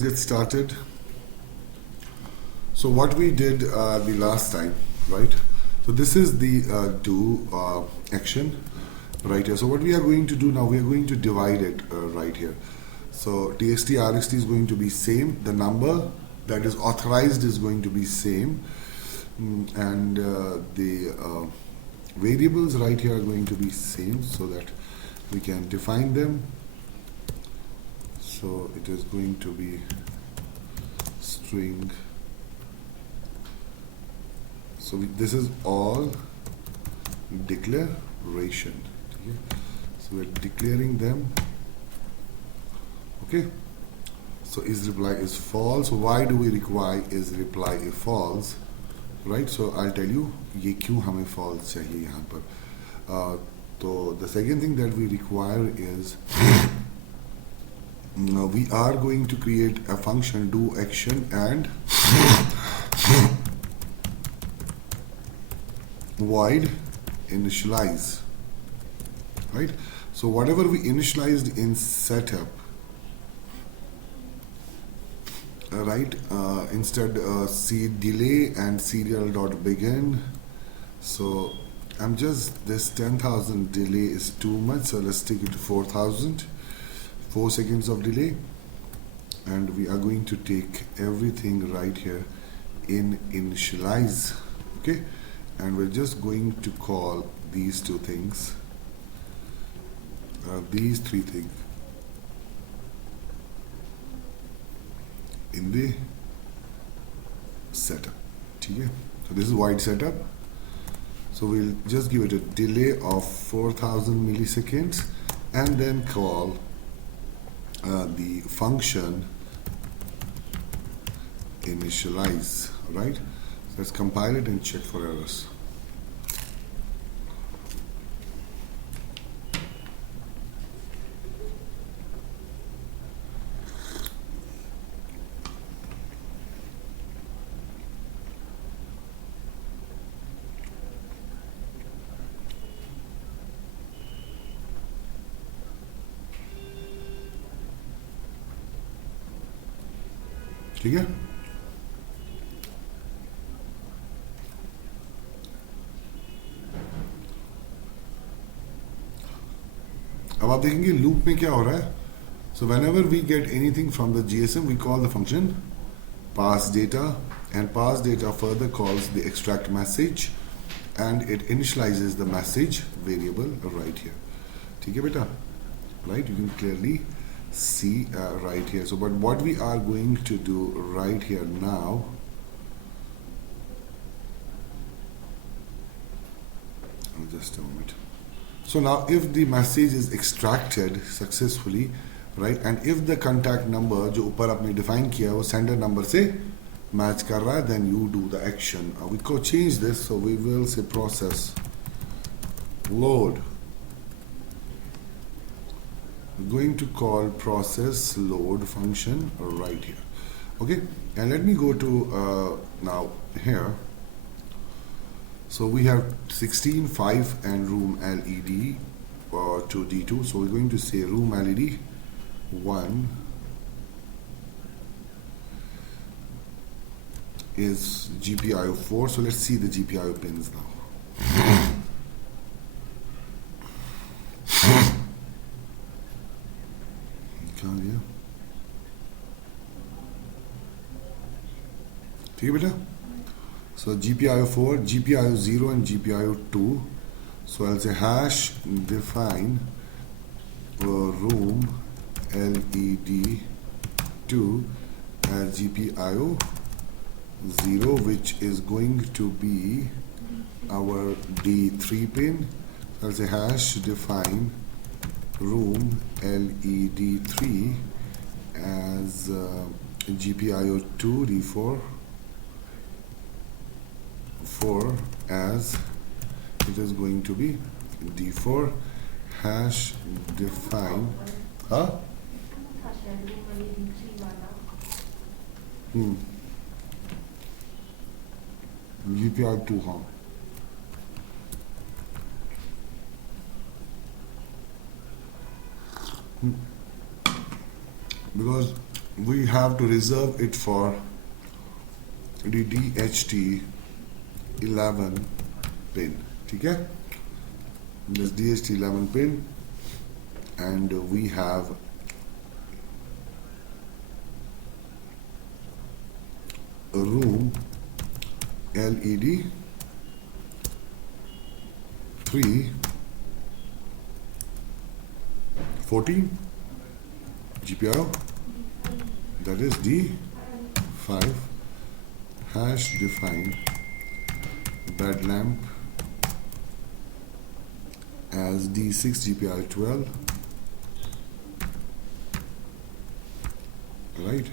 Get started. So what we did the last time, right? So this is the do action right here. So what we are going to do now, we are going to divide it right here. So TXT RXT is going to be same. The number that is authorized is going to be same, and the variables right here are going to be same, so that we can define them. So it is going to be string. So this is all declaration. Okay? So we're declaring them. Okay. So is reply is false. So why do we require is reply is false? Right. So I'll tell you ये क्यों हमें false चाहिए यहाँ पर. So the second thing that we require is we are going to create a function do action and void initialize, right? So whatever we initialized in setup, right, instead see delay and serial dot begin. So I'm just, this 10,000 delay is too much, so let's take it to 4,000. 4 seconds of delay, and we are going to take everything right here in initialize. Okay, and we're just going to call these two things, these three things in the setup. Okay, so this is void setup. So we'll just give it a delay of 4,000 milliseconds and then call the function initialize, right? So let's compile it and check for errors. ठीक है. अब आप देखेंगे loop में क्या हो रहा है. So whenever we get anything from the GSM, we call the function pass data, and pass data further calls the extract message, and it initializes the message variable right here. ठीक है बेटा, right? You can clearly see right here. So but what we are going to do right here now, just a moment. So now if the message is extracted successfully, right, and if the contact number जो ऊपर आपने define किया वो sender number से match कर रहा है, then you do the action. We could change this, so we will say process load. We're going to call process load function right here. Okay, and let me go to now here. So we have 16, 5 and room LED to D2. So we're going to say room LED 1 is GPIO 4. So let's see the GPIO pins now. ठीक है बेटा. So GPIO 4, GPIO 0 and GPIO 2. So I'll say hash define room LED 2 as GPIO 0, which is going to be our D3 pin. So I'll say hash define room LED 3 as GPIO 2 D4 4 as it is going to be D4 hash define GPIO 2 हाँ. Because we have to reserve it for the DHT 11 pin. Okay, this DHT 11 pin, and we have a room LED 3 14 GPRO, that is D5 hash define bed lamp as D6 GPR12, right?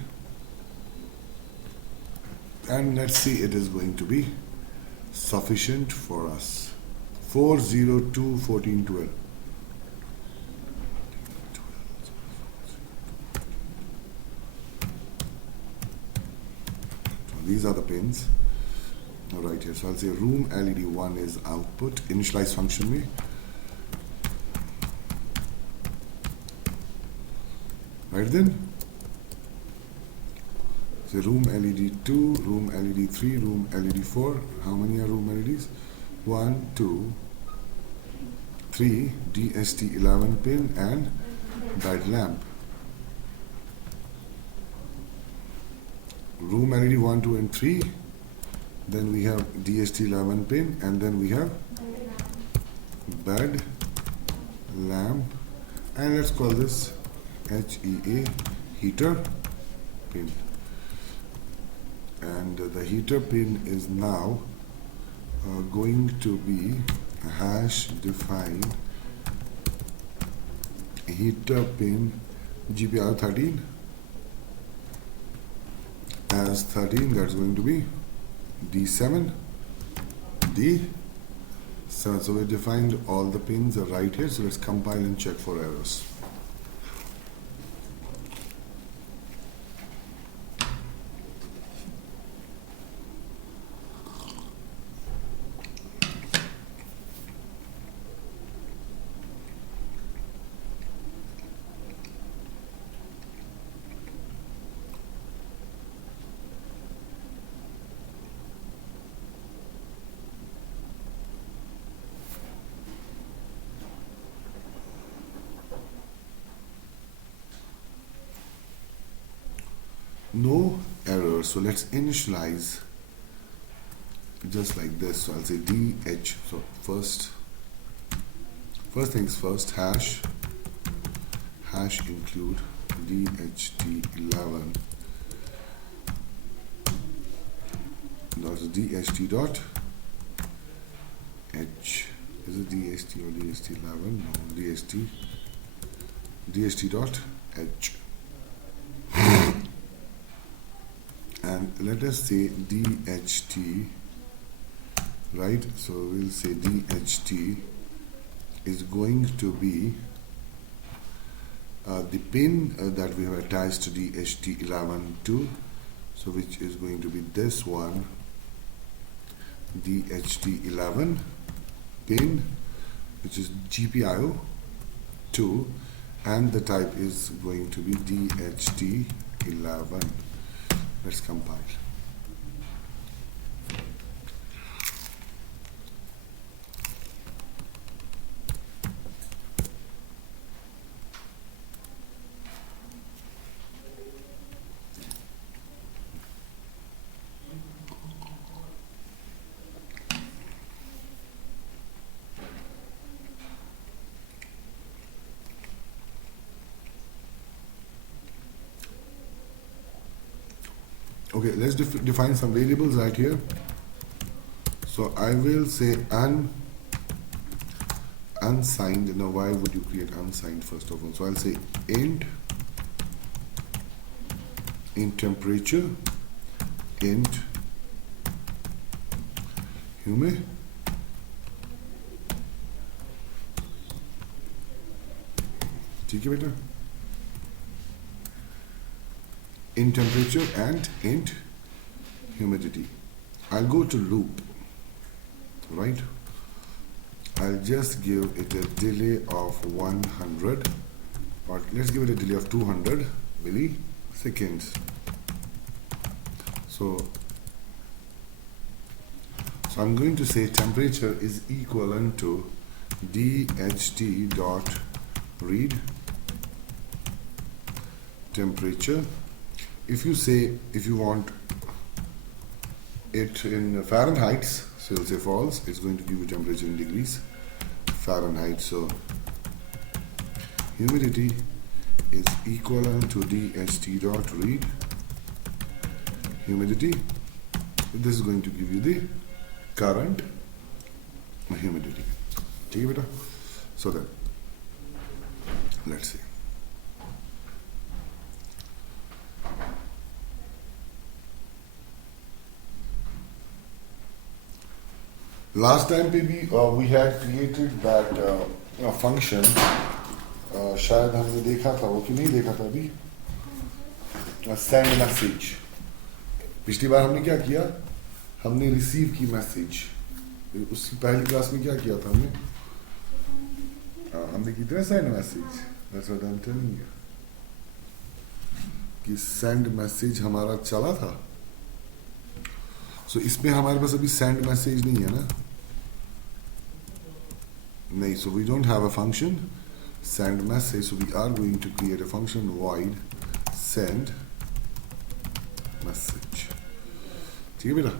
And let's see, it is going to be sufficient for us. 402.14.12. These are the pins. Right here. So I'll say room LED 1 is output. Initialize function में. Right then. So room LED 2, room LED 3, room LED 4. How many are room LEDs? 1, 2, 3, DST 11 pin and bed lamp. Room LED 1, 2 and 3. Then we have DST 11 pin, and then we have bed lamp, and let's call this HEA heater pin. And the heater pin is now going to be hash define heater pin GPR 13 as 13. That's going to be D7 D7. So we defined all the pins are right here. So let's compile and check for errors. No error. So let's initialize just like this. So I'll say DH. So first things first, hash include DHT11. That's DHT dot H. Is it DHT or DHT11? No, DHT dot H. And let us say DHT, right? So we'll say DHT is going to be the pin that we have attached to DHT11 to, so which is going to be this one, DHT11 pin, which is GPIO 2, and the type is going to be DHT11. Let's compile. Okay, let's define some variables right here. So I will say unsigned. Now why would you create unsigned first of all? So I'll say int temperature, int humidity, ठीक है बेटा, in temperature and int humidity. I'll go to loop, right? I'll just give it a delay of 100, or let's give it a delay of 200 millisecond. seconds. So I'm going to say temperature is equivalent to dht dot read temperature. If you want it in Fahrenheit, so you'll say false. It's going to give you temperature in degrees Fahrenheit. So humidity is equivalent to dht dot read humidity. This is going to give you the current humidity. ठीक है बेटा? So then let's see. Last time पे भी we had created that function. शायद हमने देखा था वो कि नहीं देखा था अभी. Send message. पिछली बार हमने क्या किया? हमने रिसीव की मैसेज. उसकी पहली क्लास में क्या किया था हमने की थी ना send message. That's what I'm telling you. कि सेंड मैसेज हमारा चला था. So इसमें हमारे पास अभी सेंड मैसेज नहीं है ना. नहीं, so we don't have a function send message, so we are going to create a function void send message. ठीक है बेटा?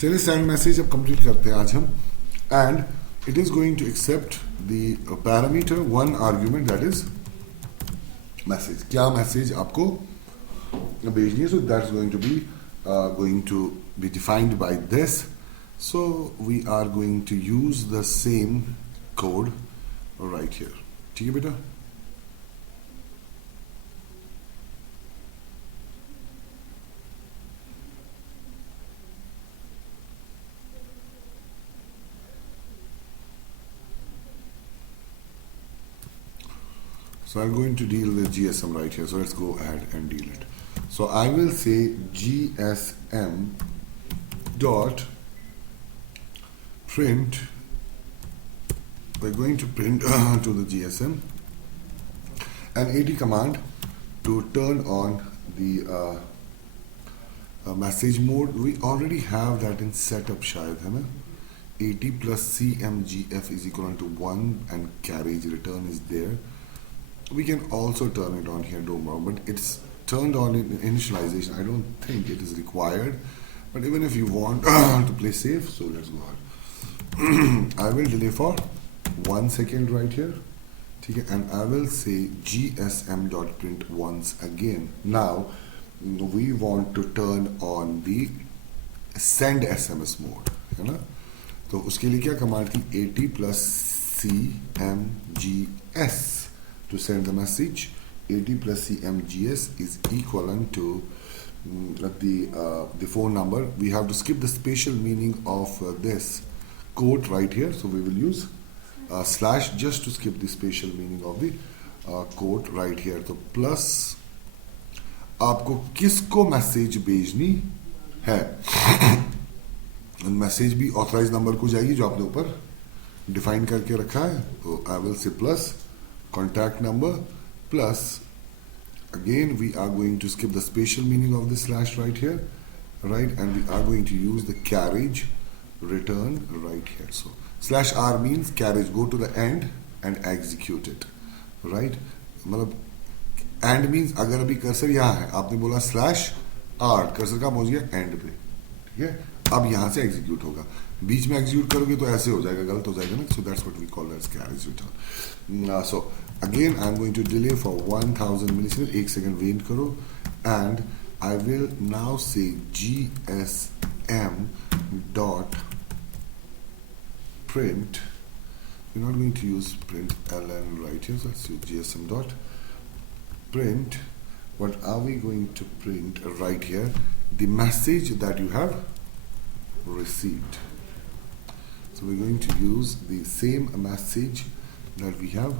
चलिए सेंड मैसेज अब कंप्लीट करते हैं आज हम. And it is going to accept the parameter one argument that is message. क्या मैसेज आपको भेजनी है? So that's going to be defined by this. So we are going to use the same code right here. ठीक है बेटा? So I'm going to deal with GSM right here. So let's go ahead and deal it. So I will say GSM dot print. We're going to print to the GSM an AT command to turn on the message mode. We already have that in setup shayad hai na. AT plus CMGF is equal to 1 and carriage return is there. We can also turn it on here, don't worry, but it's turned on in initialization. I don't think it is required, but even if you want to play safe, so let's go ahead. I will delay for 1 second right here. Okay, and I will say gsm.print once again. Now we want to turn on the send SMS mode, है ना? तो उसके लिए क्या command थी? AT plus CMGS to send the message. AT plus CMGS is equivalent to the phone number. We have to skip the spatial meaning of this quote right here, so we will use slash just to skip the spatial meaning of the quote right here. तो plus आपको किसको message भेजनी है, message भी authorise number को जाएगी जो आपने ऊपर डिफाइन करके रखा है. तो I will say plus contact number plus again we are going to skip the spatial meaning of the slash right here, right, and we are going to use the carriage return right here. So slash r means carriage, go to the end and execute it, right. मतलब and means अगर अभी cursor यहाँ है, आपने बोला slash are, cursor का पहुंच गया एंड पे, ठीक है. अब यहाँ से एग्जीक्यूट होगा, बीच में एग्जीक्यूट करोगे तो ऐसे हो जाएगा, गलत हो जाएगा ना. So that's what we call as carriage return. So again I am going to delay for 1000 millisecond. एक सेकंड वेट करो and I will now say GSM dot print. We're not going to use print ln right here, so let's use GSM dot print. What are we going to print right here? The message that you have received. So we're going to use the same message that we have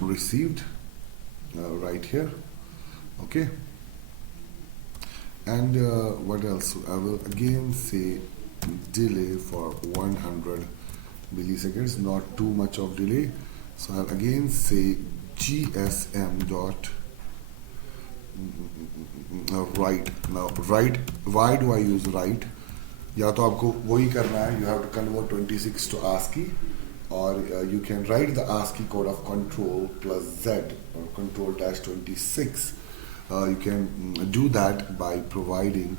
received right here, okay. And what else? I will again say delay for 100 milliseconds, not too much of delay. So I'll again say GSM dot write. Now write, why do I use write? या तो आपको वही करना है, you have to convert 26 to ASCII, or you can write the ASCII code of control plus Z or control dash 26. You can do that by providing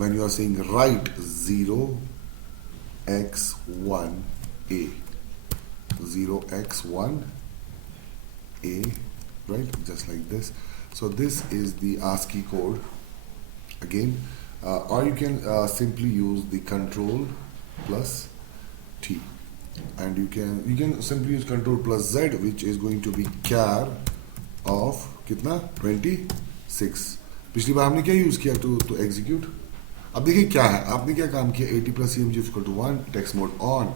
when you are saying write 0x1a, 0x1a, right, just like this. So this is the ASCII code again, or you can simply use the control plus T, and you can simply use control plus Z, which is going to be char of कितना 26. पिछली बार हमने क्या use किया to execute. अब देखिए क्या है, आपने क्या काम किया, 80 plus CMG equal to 1, text mode on.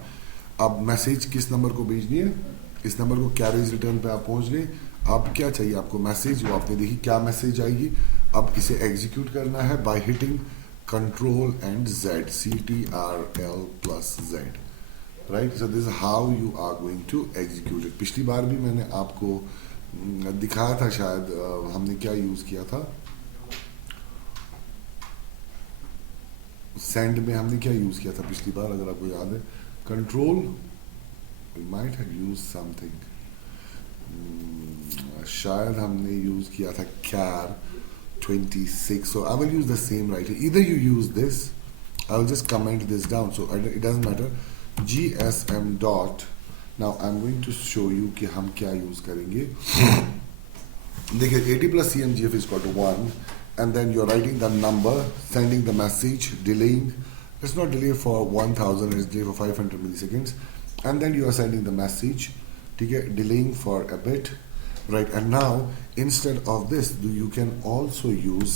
अब मैसेज किस नंबर को भेजनी है, इस नंबर को कैरेज रिटर्न पे आप पहुंच गए. अब क्या चाहिए आपको, मैसेज, वो आपने देखी क्या मैसेज आएगी. अब इसे एग्जीक्यूट करना है by hitting control and Z, CTRL plus Z, right. So this is how you are going to execute it. पिछली बार भी मैंने आपको दिखाया था शायद, हमने क्या यूज किया था, सेंड में हमने क्या यूज किया था पिछली बार, अगर आपको याद है. Control, we might have use something, शायद हमने यूज किया था कैर 26. So I will use the same right here. Either you use this, I will just comment this down, so it doesn't matter. GSM dot. Now I'm going to show you कि हम क्या use करेंगे. देखिए 80 plus CMGF is equal to 1, and then you're writing the number, sending the message, delaying. It's not delay for 1000, it's delay for 500 milliseconds, and then you are sending the message. ठीक है, delaying for a bit. Right, and now instead of this, you can also use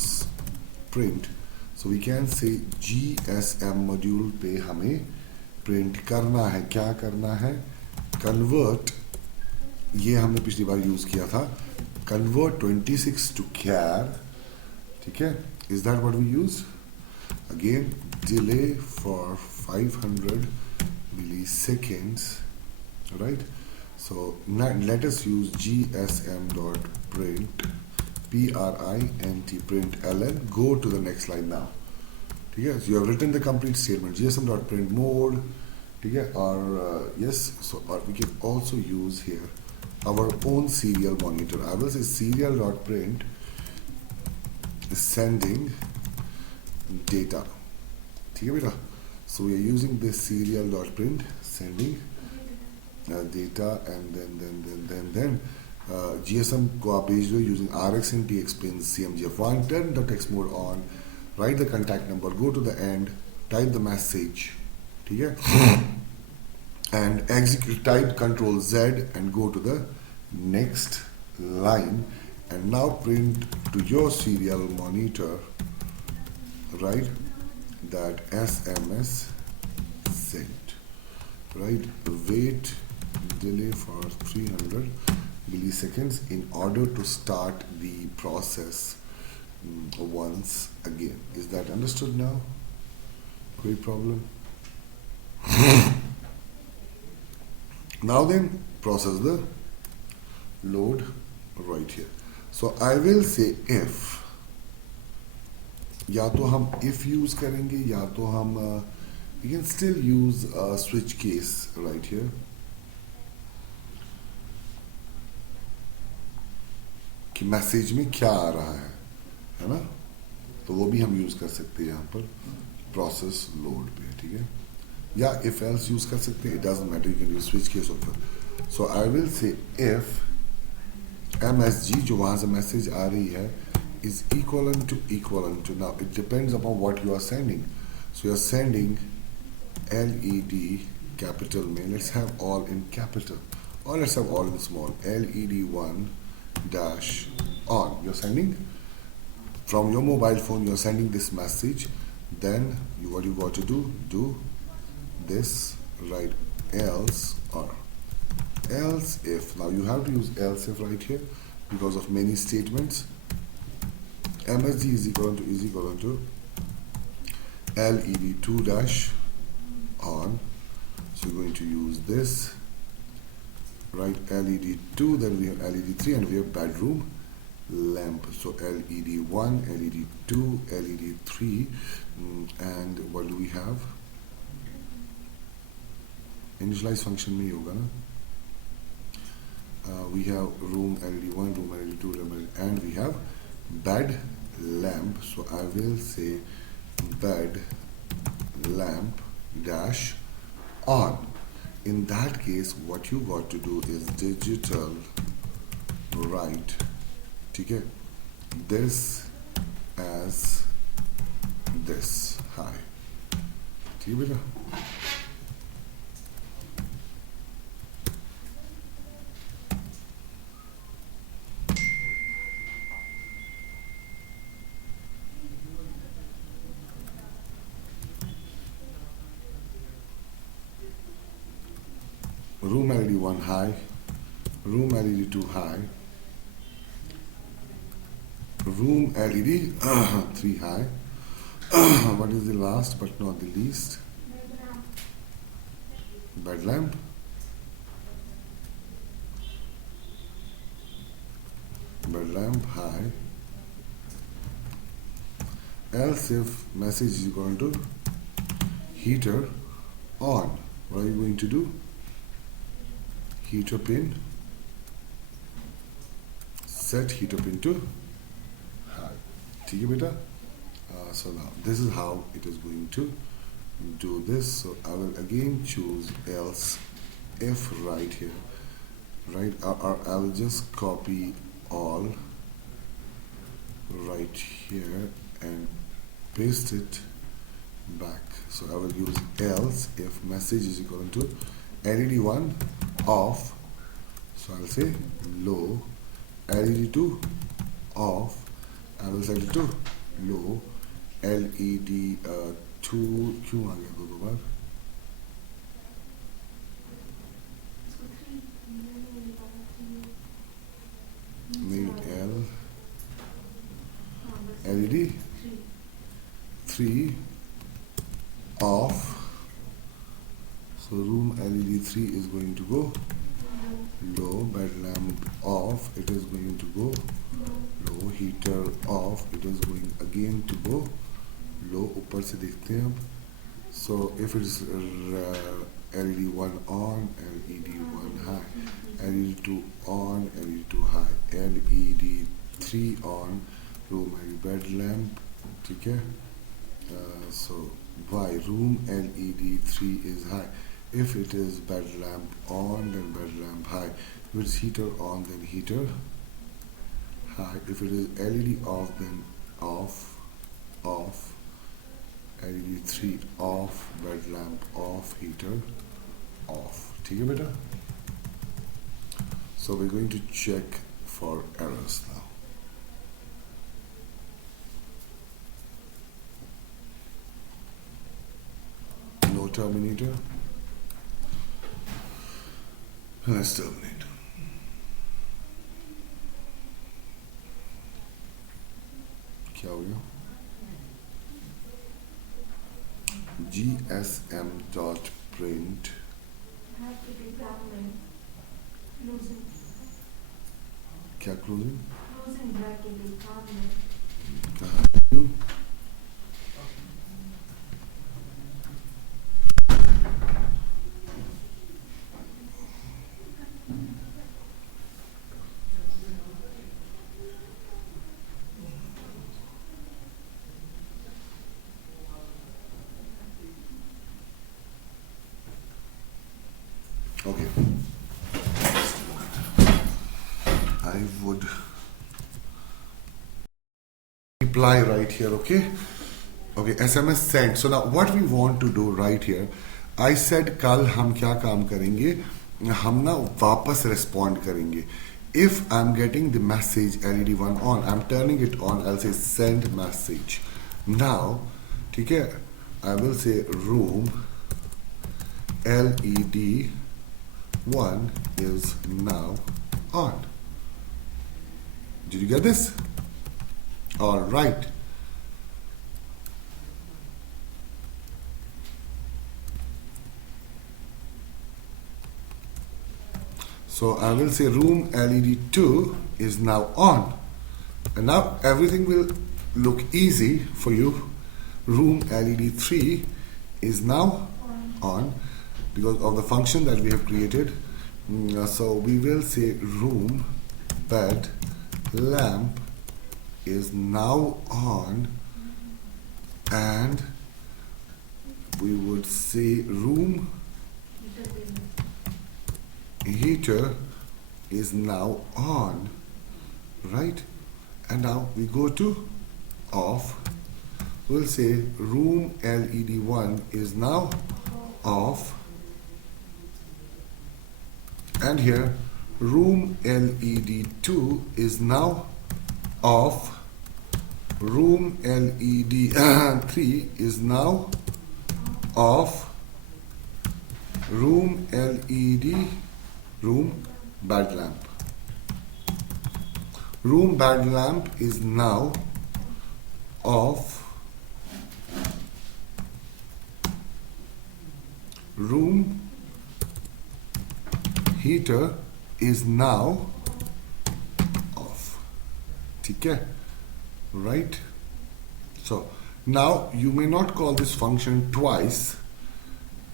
print. So we can say GSM module पे हमें print करना है, क्या करना है, convert, ये हमने पिछली बार यूज किया था, convert 26 to char, ठीक है. Is that what we use? Again, delay for 500 milliseconds, right? So now let us use GSM dot print, print ln. Go to the next line now. Yes, you have written the complete statement. GSM dot print mode. Or yes, so or we can also use here our own serial monitor. I will say serial dot print is sending data. So we are using this serial dot print sending data, and then GSM को आप भेज दो using RX and TX pins CMGF1. Turn the text mode on, write the contact number, go to the end, type the message, ठीक है, and execute, type control Z and go to the next line, and now print to your serial monitor, right, that SMS sent, right? Wait delay for 300 milliseconds in order to start the process once again. Is that understood now? Great problem. Now then, process the load right here. So I will say if, या तो हम if use करेंगे या तो हम we can still use a switch case right here. कि message में क्या आ रहा है ना, तो वो भी हम यूज कर सकते हैं यहाँ पर प्रोसेस लोड पे, ठीक है, या if else यूज कर सकते हैं, it doesn't matter, you can use switch case also. So I will say if MSG जो वहाँ से मैसेज आ रही है is equivalent to, now it depends upon what you are sending. So you are sending LED capital में, let's have all in capital, or let's have all in small, LED1 dash on. You're sending from your mobile phone, you're sending this message, then what you got to do this, right, else or else if. Now you have to use else if right here because of many statements. MSG is equal to LED2 dash on, so you're going to use this, right, LED2, then we have LED3, and we have bedroom lamp. So LED1, LED2, LED3, and what do we have? Initialize function में होगा ना. We have room LED1, room LED2, and we have bed lamp. So I will say bed lamp dash on. In that case, what you got to do is digital write, okay, this as this high, ठीक है बेटा. Room LED1 high, room LED2 high, room LED 3 high. What is the last but not the least? Bed lamp. Bed lamp high. Else if message is equal to heater on, what are you going to do? Heater pin, set heater pin to high, ठीक है बेटा. So now this is how it is going to do this. So I will again choose else if right here, right, or I will just copy all right here and paste it back. So I will use else if message is equal to LED1 off, so I'll say low, LED2 off, I will set it to low, LED2 क्यों आ गया दो बार? नहीं L LED 3 off. So room LED3 is going to go low, bed lamp off, it is going to go low, heater off, it is going again to go low. ऊपर से देखते हैं अब. So if it is LED1 on, LED1 high, LED2 on, LED2 high, LED3 on, room LED bed lamp, ठीक है. So why room LED3 is high? If it is bed lamp on, then bed lamp high. If it's heater on, then heater high. If it is LED off, then off, off. LED 3 off, bed lamp off, heater off. ठीक है बेटा? So we're going to check for errors now. terminator. Let's terminate. क्या हो गया? GSM dot print. क्या closing? कहाँ? Okay. I would reply right here, okay? Okay, SMS sent. So now what we want to do right here, I said कल हम क्या काम करेंगे, हम ना वापस respond करेंगे. If I'm getting the message LED 1 on, I'm turning it on, I'll say send message. Now, ठीक है, I will say room LED 1 is now on. Did you get this? All right. So I will say room LED 2 is now on. And now everything will look easy for you. Room LED 3 is now on because of the function that we have created. So we will say room bed lamp is now on, and we would say room heater is now on, right? And now we go to off. We'll say room LED 1 is now off, and here room LED 2 is now off. Room LED 3 is now off. Room LED, room bed lamp. Room bed lamp is now off. Room heater is now off. Okay, right? So now you may not call this function twice,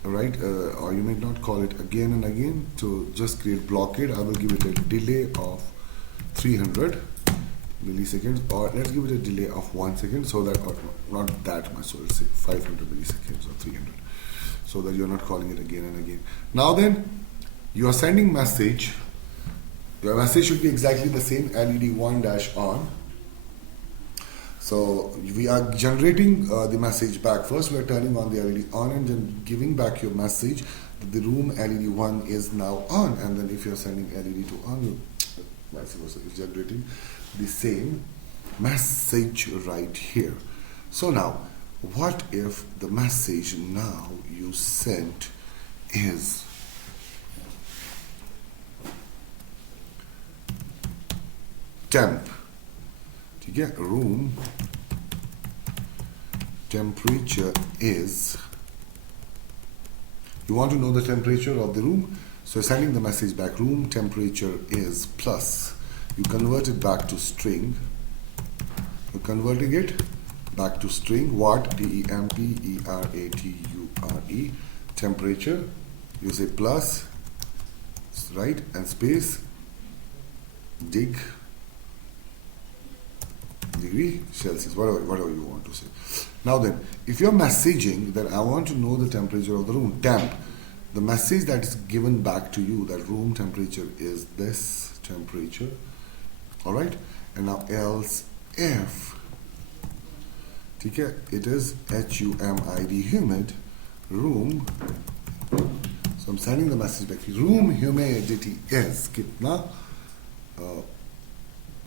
right? Or you may not call it again and again to just create blockade. I will give it a delay of 300 milliseconds, or let's give it a delay of 1 second, so that, or not that much, so let's say 500 milliseconds or 300, so that you're not calling it again and again. Now then, you are sending message. Your message should be exactly the same, LED 1 dash on. So we are generating the message back. First we are turning on the LED on and then giving back your message that the room LED 1 is now on. And then if you are sending LED 2 on, you vice versa, is generating the same message right here. So now, what if the message now you sent is temp? To get room temperature is, you want to know the temperature of the room, so sending the message back, room temperature is plus, you convert it back to string, you're converting it back to string, what, T-E-M-P-E-R-A-T-U-R-E, temperature, you say plus, right, and space, dig, degree Celsius, whatever you want to say. Now then, if you're messaging that I want to know the temperature of the room, temp, the message that is given back to you, that room temperature is this temperature, all right? And now else if, okay, it is HUMID, humid, room, so I'm sending the message back, room humidity is kitna,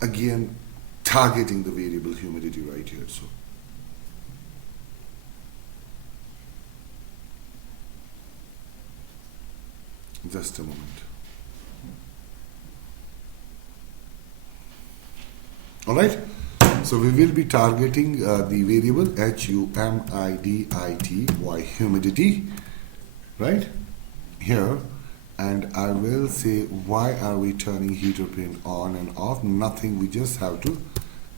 again targeting the variable humidity right here. So Just a moment. All right. So we will be targeting the variable humidity, humidity, right here, and I will say why are we turning heater pin on and off? Nothing. We just have to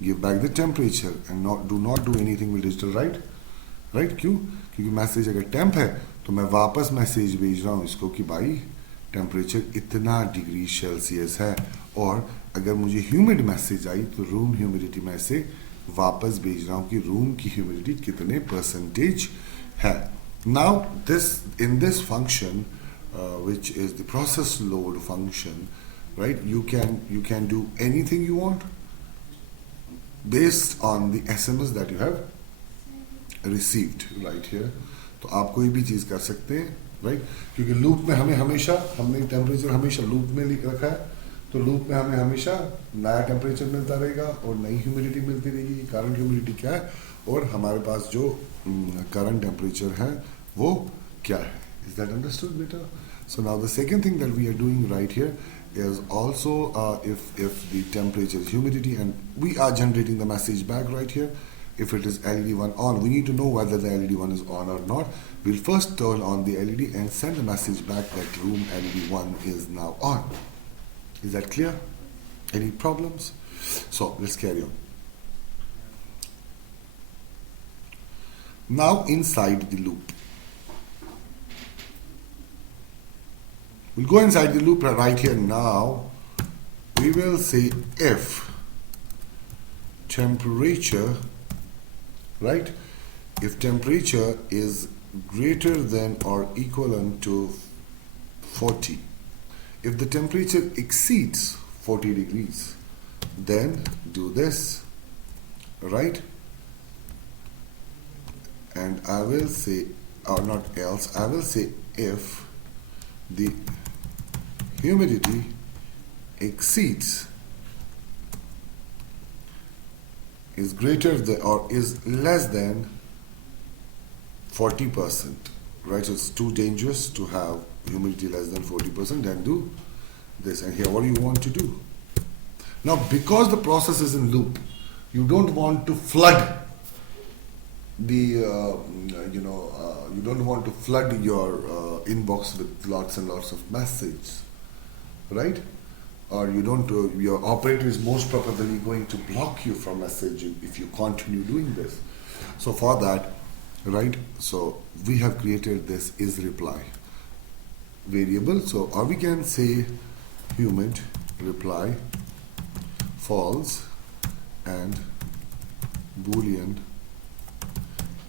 give back the temperature and do not do anything with digital, right? Right? क्यों? क्योंकि message अगर temp है तो मैं वापस message भेज रहा हूँ इसको कि भाई टेम्परेचर इतना डिग्री सेल्सियस है, और अगर मुझे ह्यूमिड मैसेज आई तो रूम ह्यूमिडिटी में से वापस भेज रहा हूँ कि रूम की ह्यूमिडिटी कितने परसेंटेज है. Now this in this function which is the process load function, right? You can do anything you want based on the SMS that you have received right here. तो आप कोई भी चीज़ कर सकते हैं, राइट? क्योंकि लूप में हमने टेम्परेचर हमेशा लूप में लिख रखा है, तो लूप में हमें हमेशा नया टेम्परेचर मिलता रहेगा और नई ह्यूमिडिटी मिलती रहेगी. करंट ह्यूमिडिटी क्या है और हमारे पास जो करंट टेम्परेचर है वो क्या है. Is that understood, beta? So now the second thing that we are doing right here is also if the temperature is humidity and we are generating the message back right here. If it is LED1 on, we need to know whether the LED1 is on or not. We'll first turn on the LED and send a message back that room LED1 is now on. Is that clear? Any problems? So let's carry on. Now inside the loop. We'll go inside the loop right here now. We will say if temperature, right? If temperature is greater than or equivalent to 40, if the temperature exceeds 40 degrees, then do this, right? And I will say, or not else, I will say if the humidity exceeds, is greater than or is less than 40%, right? So it's too dangerous to have humidity less than 40%, then do this. And here what do you want to do? Now because the process is in loop, you don't want to flood the you don't want to flood your inbox with lots and lots of messages, right? Or you don't your operator is most probably going to block you from messaging if you continue doing this. So for that, right, so we have created this is reply variable. So or we can say humid reply false and boolean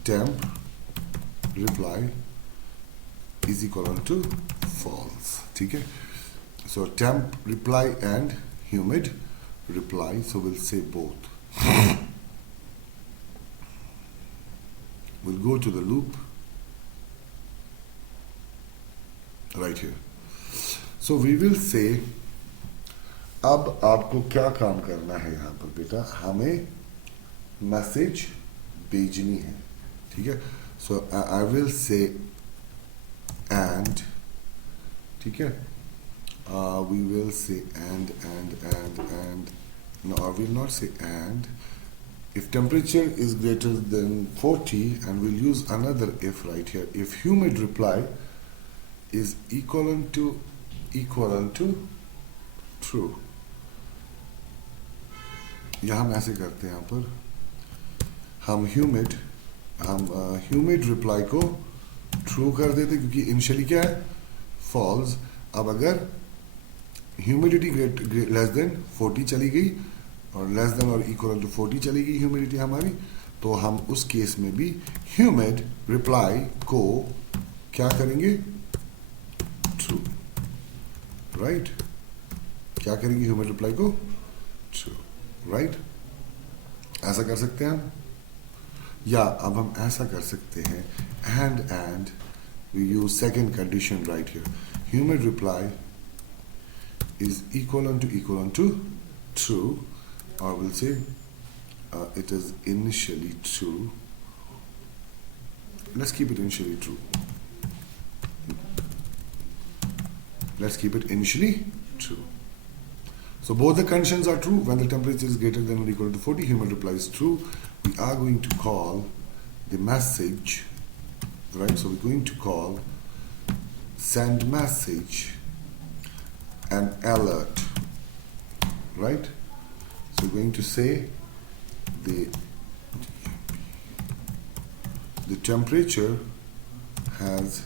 temp reply is equal to false. Okay? So temp reply and humid reply, so we'll say both. We'll go to the loop right here. So we will say अब आपको क्या काम करना है यहाँ पर बेटा, हमें मैसेज भेजनी है, ठीक है? So I will say and, ठीक है? We will say and, no, I will not say and. If temperature is greater than 40, and we'll use another if right here. If humid reply is equivalent to true. यहाँ हम ऐसे करते हैं, यहाँ पर हम humid reply को true कर देते क्योंकि initially क्या है false. अब अगर humidity less than 40 चली गई और less than or equal to 40 चली गई humidity हमारी, तो हम उस केस में भी humid reply को क्या करेंगे true, right? क्या करेंगे humid reply को true, right? ऐसा कर सकते हैं हम, या अब हम ऐसा कर सकते हैं and we use second condition right here. Humid reply is equivalent to true, or we'll say it is initially true. Let's keep it initially true. Let's keep it initially true. So both the conditions are true. When the temperature is greater than or equal to 40, humid reply is true. We are going to call the message, right? So we're going to call send message and alert, right? So we're going to say the temperature has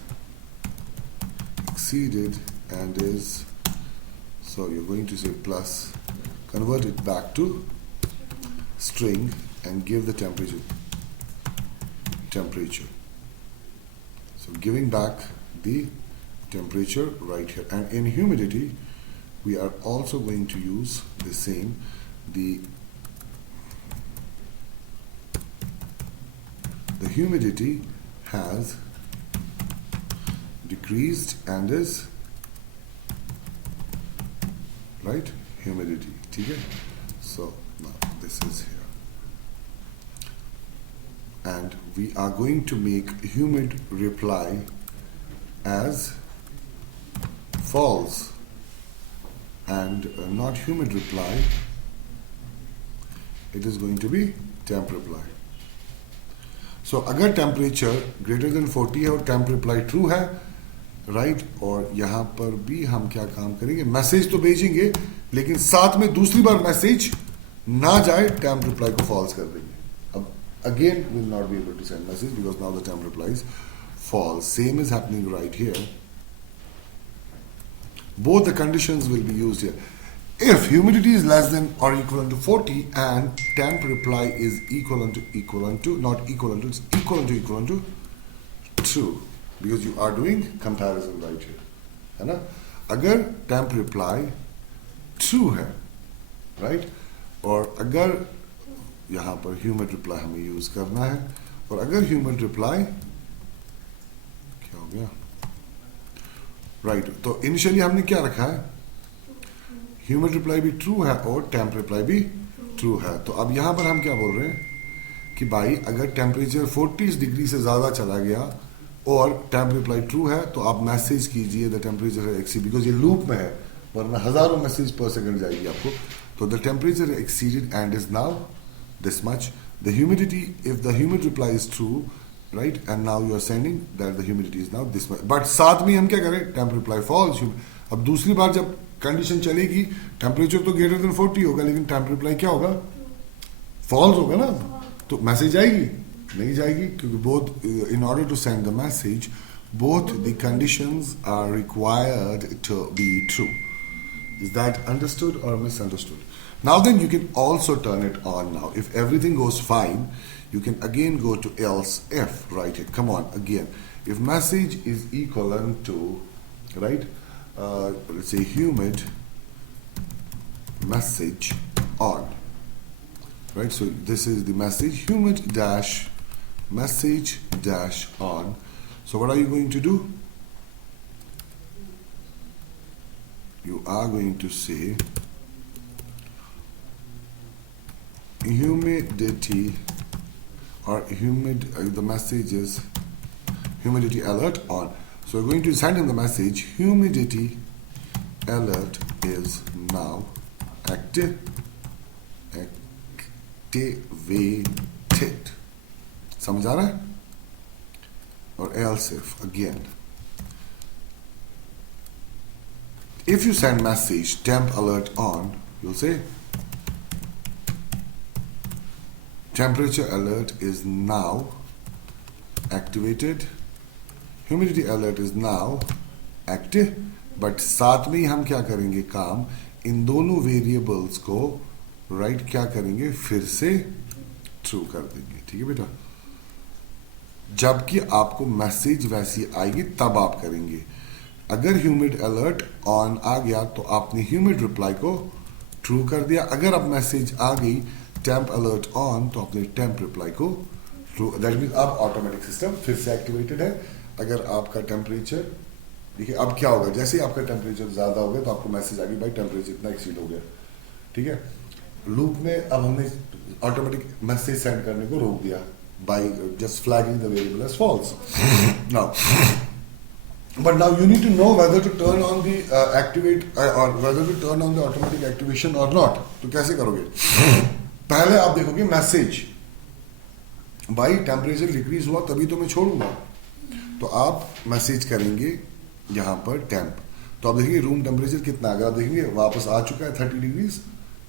exceeded and is, so you're going to say plus, convert it back to string and give the temperature. So giving back the temperature right here. And in humidity, we are also going to use the same, the humidity has decreased and is, right, humidity. Okay? So now this is here. And we are going to make humid reply as false and not humid reply. It is going to be temp reply. So अगर temperature greater than 40 है और temp reply true है, right, और यहाँ पर भी हम क्या काम करेंगे, मैसेज तो भेजेंगे लेकिन साथ में दूसरी बार मैसेज ना जाए, temp reply को false कर देंगे. अब again we will not be able to send message because now the temp reply is false. Same is happening right here. Both the conditions will be used here. If humidity is less than or equivalent to 40 and temp reply is equivalent to, not equivalent to, it's equivalent to true, because you are doing comparison right here. है ना? अगर temp reply true है, right, और अगर यहाँ पर humid reply हमें use करना है, और अगर humid reply क्या हो गया, right, तो initially हमने क्या रखा है, ह्यूमिड रिप्लाई भी ट्रू है और टेम्प रिप्लाई भी ट्रू है. तो अब यहां पर हम क्या बोल रहे हैं कि भाई अगर टेम्परेचर 40 डिग्री से ज्यादा चला गया और टेम्प रिप्लाई ट्रू है तो आप मैसेज कीजिए द टेम्परेचर है एक्सीड, बिकॉज ये लूप में है वरना हजारों मैसेज पर सेकंड जाएगी आपको. तो the temperature exceeded and is now this much. The humidity, if the humid reply is true, right, and now you are sending that the humidity is now this much. But साथ में हम क्या करें, temp reply false. अब दूसरी बार जब condition चलेगी, temperature तो ग्रेटर देन 40 होगा लेकिन टेम्प रिप्लाई क्या होगा, फॉल्स होगा ना, तो मैसेज आएगी नहीं जाएगी, क्योंकि both in order to send the message both the conditions are required to be true. Is that understood or misunderstood? Now then you can also turn it on now. If everything goes fine, you can again go to else if, right here. Come on, again. If message is equivalent to, right, let's say humid message on, right? So this is the message, humid dash message dash on. So what are you going to do? You are going to say humidity or humid, the message is humidity alert on. So we're going to send him the message, humidity alert is now activated. समझ आ रहा है? Or else if, again, if you send message temp alert on, you'll say temperature alert is now activated, humidity alert is now active. But साथ में ही हम क्या करेंगे काम, इन दोनों वेरिएबल्स को राइट क्या करेंगे, फिर से ट्रू कर देंगे. ठीक है बेटा? जबकि आपको मैसेज वैसी आएगी तब आप करेंगे. अगर ह्यूमिड अलर्ट ऑन आ गया तो आपने ह्यूमिड रिप्लाई को ट्रू कर दिया. अगर अब मैसेज आ गई टेम्प अलर्ट ऑन तो आपने टेम्प रिप्लाई को ट्रू. दैट मीन्स अब ऑटोमेटिक सिस्टम फिर से एक्टिवेटेड है. अगर आपका टेम्परेचर, देखिए अब क्या होगा, जैसे ही आपका टेम्परेचर ज्यादा हो गया तो आपको मैसेज आ गई भाई टेम्परेचर इतना एक्सीड हो गया. ठीक है? लूप में अब हमने ऑटोमेटिक मैसेज सेंड करने को रोक दिया by just flagging the variable as false. Now, But now you need to know whether to turn on the activate or whether to turn on the automatic activation or not. तो कैसे करोगे? पहले आप देखोगे मैसेज, भाई temperature decrease हुआ तभी तो मैं छोड़ूंगा, तो आप मैसेज करेंगे यहाँ पर टेम्प, तो आप देखेंगे रूम टेम्परेचर कितना, अगर आप देखेंगे वापस आ चुका है 30 डिग्रीज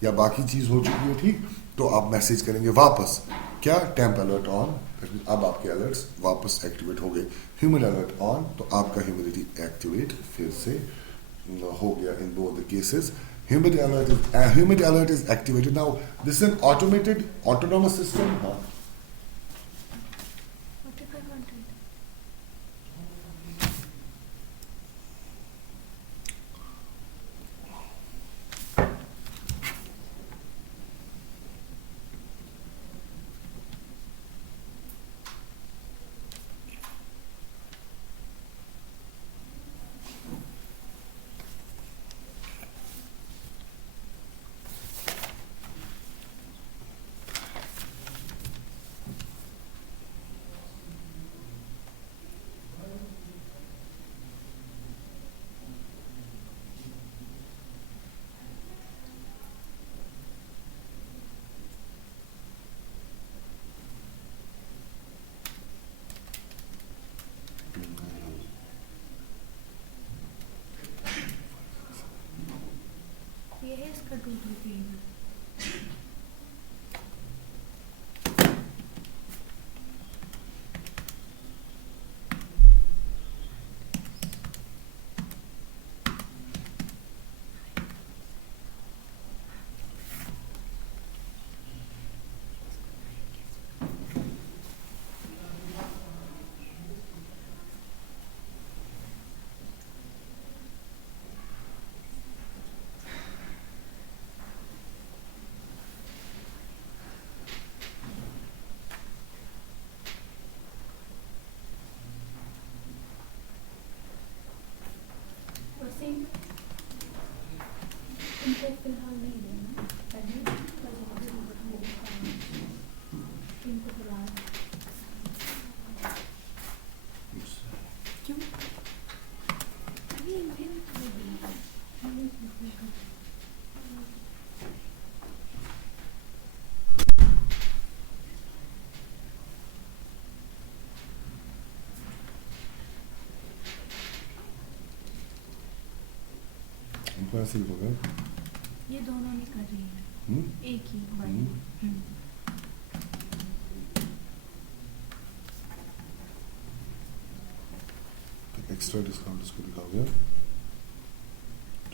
या बाकी चीज हो चुकी है ठीक, तो आप मैसेज करेंगे वापस क्या, टेम्प अलर्ट ऑन, अब आपके अलर्ट्स वापस एक्टिवेट हो गए, ह्यूमिड अलर्ट ऑन, तो आपका ह्यूमिडिटी एक्टिवेट फिर से हो गया in both the cases. Humid alert is activated. Now this is an automated autonomous system. What if I wanted? ये है इसका 223. इनको फिलहाल नहीं लेना, पहले इनको फिलहाल क्यों अभी ऐसे ही होगा, ये दोनों नहीं कर रही है, एक ही वाली. एक्स्ट्रा डिस्काउंट इसको दिखाओगे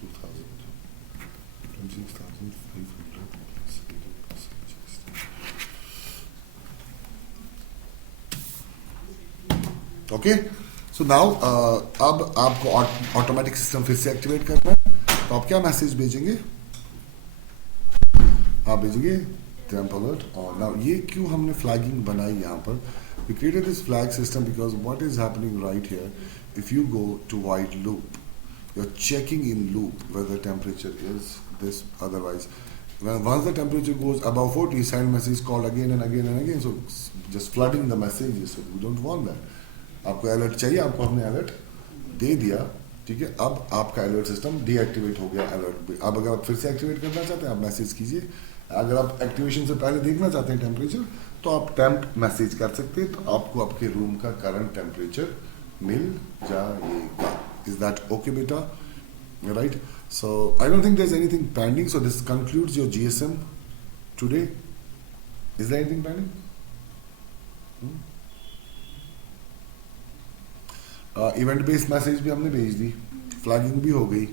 2000 26,500 plus 18% GST. Okay, so now अब आपको ऑटोमेटिक सिस्टम फिर से एक्टिवेट करना है, तो आप क्या मैसेज भेजेंगे, आप भेजेंगे टेम्प अलर्ट ऑन. नाउ ये क्यों हमने फ्लैगिंग बनाई यहाँ पर, we created this flag system because what is happening right here, if you go to white loop, you're checking in loop whether temperature is this, otherwise once the temperature goes above 40, send message called again and again and again, so just flooding the messages, so we don't want that. आपको alert चाहिए, आपको हमने alert दे दिया, ठीक है, अब आपका alert system deactivate हो गया अलर्ट. अब अगर आप फिर से एक्टिवेट करना चाहते हैं आप मैसेज कीजिए, अगर आप एक्टिवेशन से पहले देखना चाहते हैं टेम्परेचर तो आप टेम्प मैसेज कर सकते हैं, तो आपको आपके रूम का करंट टेम्परेचर मिल जाएगा. इज दैट ओके बेटा, right? So I don't think there is anything pending, so this concludes your GSM today. Is there anything pending? Event based message भी हमने भेज दी, फ्लैगिंग भी हो गई,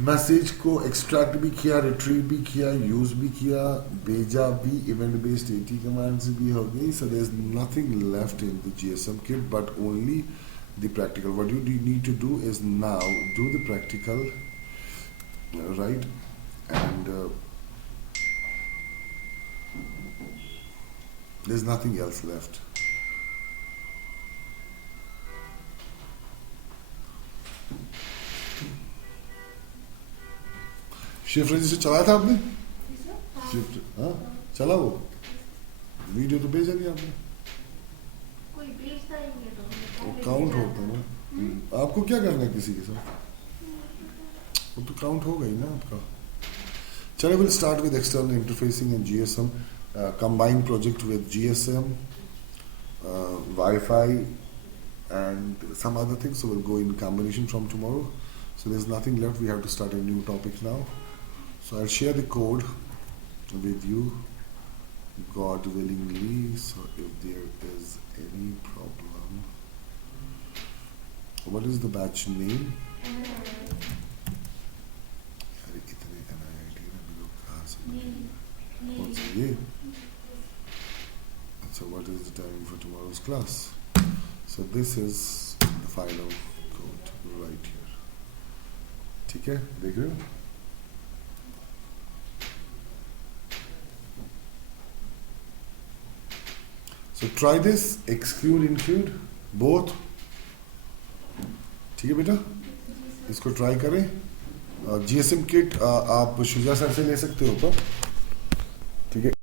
मैसेज को एक्सट्रैक्ट भी किया, रिट्रीव भी किया, यूज भी किया, भेजा भी, इवेंट बेस्ड एटी कमांड्स भी हो गई. So there is nothing left in the GSM kit but only the practical. What you need to do is now do the practical, right, and there is nothing else left. Shift register चलाया था आपने? Shift हाँ चला, वो video तो भेजा नहीं आपने. कोई भेजता ही नहीं, तो काउंट होता है ना। आपको क्या करना है किसी के साथ, वो तो काउंट हो गई ना आपका। चलो will start with external interfacing and GSM combined project with GSM Wi-Fi and some other things, so we'll go in combination from tomorrow. So there's nothing left, we have to start a new topic now. So I'll share the code with you, God willingly. So if there is any problem, what is the batch name? अरे इतने NIIT ना लोग कहाँ से मिलेंगे? What's ये? So what is the timing for tomorrow's class? So this is the final code right here. ठीक है, देख रहे हो? So try this, exclude, include, both. ठीक है बेटा, इसको ट्राई करें। GSM किट आप शुजा सर से ले सकते हो तो। ठीक है।